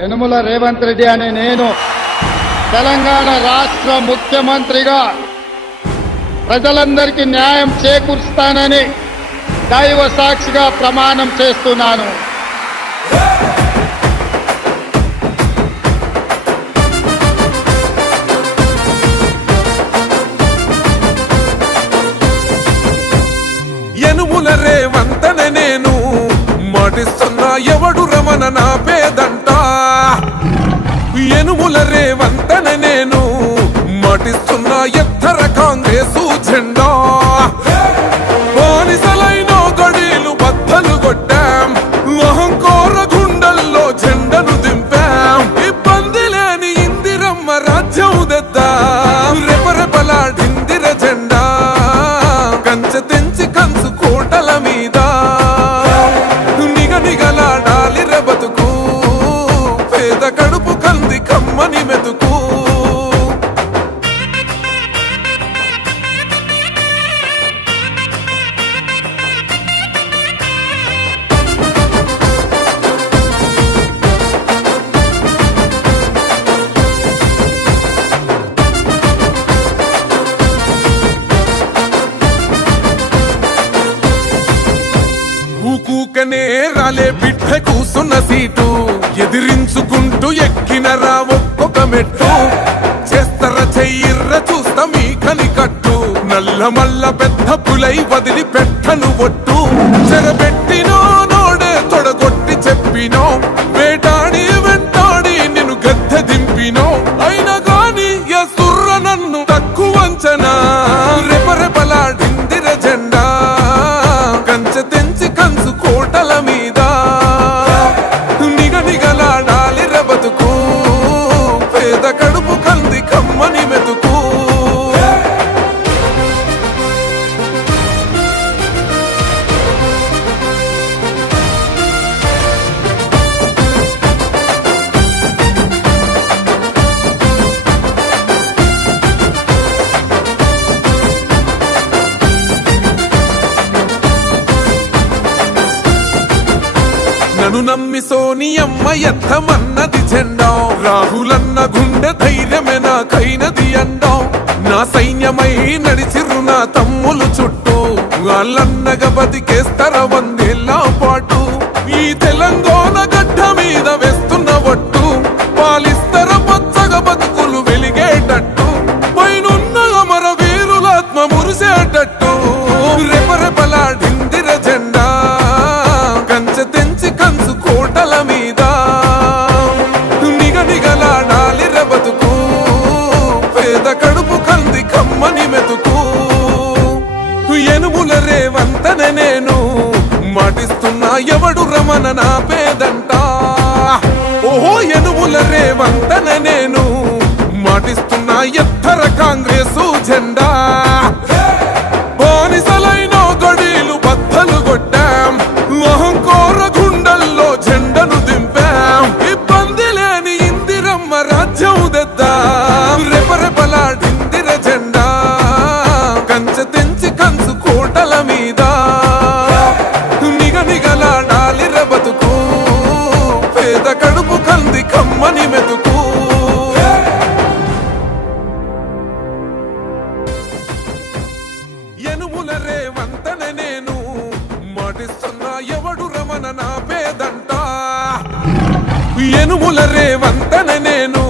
యనుమల రేవంత్ రెడ్డి అనే నేను తెలంగాణ రాష్ట్ర ముఖ్యమంత్రిగా ప్రజలందరికీ న్యాయం చేకూరుస్తానని దైవ సాక్షిగా ప్రమాణం చేస్తున్నాను. యనుమల రేవంత్ అనే నేను మాటిస్తున్నా ఎవడు రమణ నా పేదంట. యనుమల రేవంత్ అనే నేను మాటిస్తున్నా ఎత్తర కాంగ్రెసు జెండా. బానిసలైన గడీలు బద్దలు కొట్టాం, అహంకార గుండెల్లో జెండను దింపాం. ఇబ్బంది లేని ఇందిరమ్మ రాజ్యం తెద్దాం. రెపరెపలాడిందిర జెండా కంచె తెంచి కంచు కోటల మీద నిగనిగలాడాలి బతుకు. పేద కడుపు కంది కమ్మని మెతుకు. ఊకూకనే రాలే బిడ్డ కూసున్న సీటు, ఎదిరించుకుంటూ ఎక్కినరా ఒక్కొక్క మెట్టు. చేస్తర చెయ్యిర్ర చూస్తా మీ కని కట్టు, నల్ల మల్ల పెద్ద పులై వదిలి పెట్టను ఒట్టు. చెరబెట్టినో నోడే తొడగొట్టి చెప్పినో, వేటాడి వెంటాడి నిన్ను గద్దె దింపినో. అయినా గాని ఎసుర్ర నన్ను తక్కువంచనా. రెపరెపలాడిందిర జెండా కంచె తెంచి కంచు కోటల మీద నిగనిగలాడాలి బతుకు. పేద కడుపు కంది కమ్మని మెతుకు. నన్ను నమ్మి సోనియమ్మ ఎత్తమన్నది జెండా, రాహులన్న గుండె ధైర్యమే నాకైనది అండా. నా సైన్యమై నడిచిర్రు నా తమ్ములు చుట్టూ, వాళ్ళన్నగా బతికేస్తర వందేళ్ల పాటు. ఈ తెలంగాణ గడ్డ మీద వేస్తున్న ఒట్టు, పాలిస్తర పచ్చగా బతుకులు వెలిగేటట్టు. పైనున్న అమర వీరులాత్మ మురిసేటట్టు. రెపరెపలాడిందిర జెండా కంచె తెంచి కంచు కోటల మీద నిగనిగలాడాలి బతుకు. పేద కడుపు కంది కమ్మని మెతుకు. యనుమల రేవంత్ అనే నేను మాటిస్తున్నా ఎవడు రమణ నా పేదంట. ఓహో యనుమల రేవంత్ అనే నేను మాటిస్తున్నా ఎత్తర కాంగ్రెసు జెండా. బానిసలైన గడీలు బద్దలు కొట్టాం, అహంకార గుండెల్లో జెండను దింపాం. ఇబ్బంది లేని ఇందిరమ్మ రాజ్యం తెద్దాం. రెపరెపలాడిందిర జెండా కంచె తెంచి కంచు కోటల మీద నిగనిగలాడాలి బతుకు. పేద కడుపు కంది కమ్మని మెతుకు. యనుమల రేవంత్ అనే నేను మాటిస్తున్నా ఎవడు రమణ నా పేదంట. యనుమల రేవంత్ అనే నేను